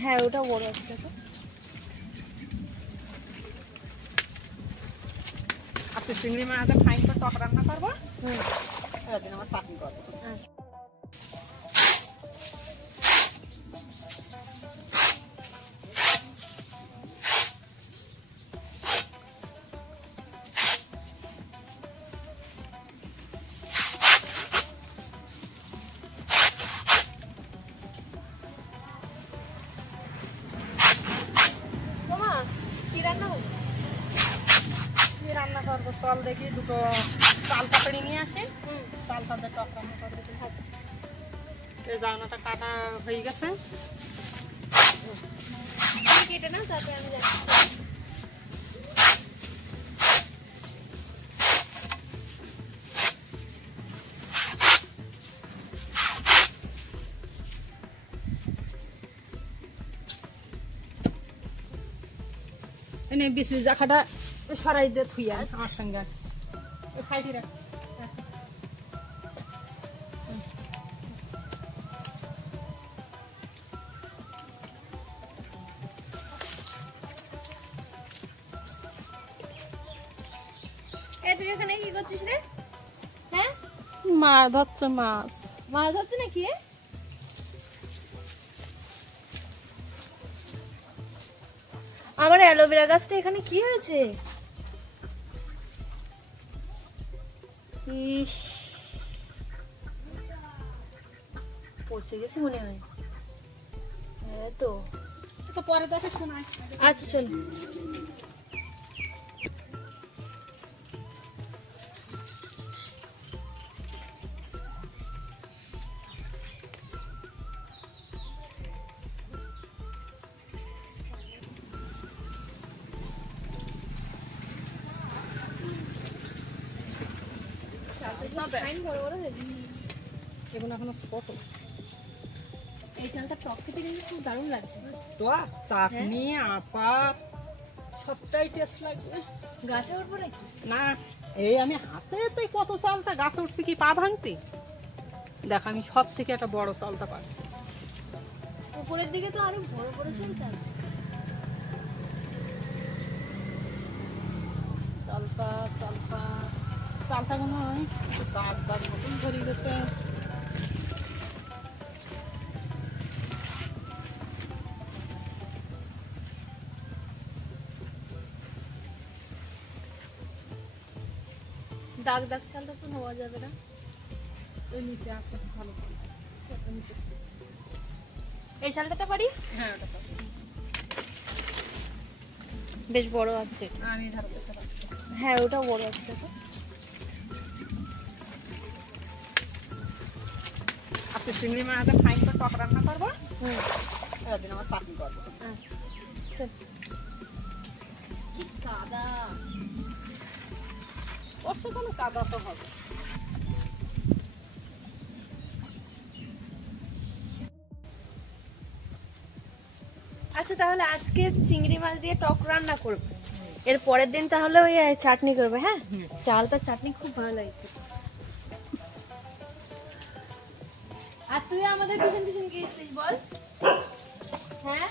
হ্যাঁ ওটা বড় আছে দেখো। আজকে চিংড়ি মাছ ফাইন করে টক রান্না করবো। এদিন আমার চাটনি করবো। রান্না করবো চল দেখি দুটো চাল পাপড়ি নিয়ে আসি। চাল পাপড়ি টক রান্না করবো। এই জানাটা কাটা হয়ে গেছে। কেটে নাও তারপরে আমি যাচ্ছি। এনে বিচলি জাখাটা সরাই দিয়ে থুইয়া আমার সঙ্গে সাইডে রাখ। তুই এখানে কি করছিস রে? হ্যাঁ মাছ ধরছে। মাছ মাছ ধরছে নাকি? আমার অ্যালোভেরা গাছটা এখানে কি হয়েছে? ইস পচে গেছে মনে হয়। হ্যাঁ তো পরে দেখে শোনায়। আচ্ছা চল। এগুলো এখনো ছোট। এই চালটা টক খেতে কিন্তু খুব দারুণ লাগছে। টক চাটনি আচার সবটাই টেস্ট লাগবে। গাছে উঠবো নাকি? না এই আমি হাতে তো কত চালটা গাছে উঠবে কি পা ভাঙতে। দেখ আমি সব থেকে একটা বড় চালটা পাচ্ছি। উপরের দিকে তো আরো বড় বড় চালটা আছে। চালটা চালটা চালটা মনে হয় দাগ দাগ মতন ধরে গেছে। দাগ দাগ চালটা তো নেওয়া যাবে না। ওই নিচে আছে ভালো। এই চালটা পারি? হ্যাঁ ওটা পারি। বেশ বড় আছে। আমি ধরো দেখতে পাচ্ছি। হ্যাঁ ওটা বড় আছে দেখো। আজকে চিংড়ি মাছ ফাইন করে টক রান্না করবো। এদিন আমার চাটনি করবো। আচ্ছা কি কাদা। ওর সাথে কোনো কাদা তো হবে। আচ্ছা তাহলে আজকে চিংড়ি মাছ দিয়ে টক রান্না করবো। এর পরের দিন তাহলে ওই চাটনি করবে। হ্যাঁ চালটা চাটনি খুব ভালো লাগে। আর তুই আমাদের পিছন পিছন গিয়েছিস বল। হ্যাঁ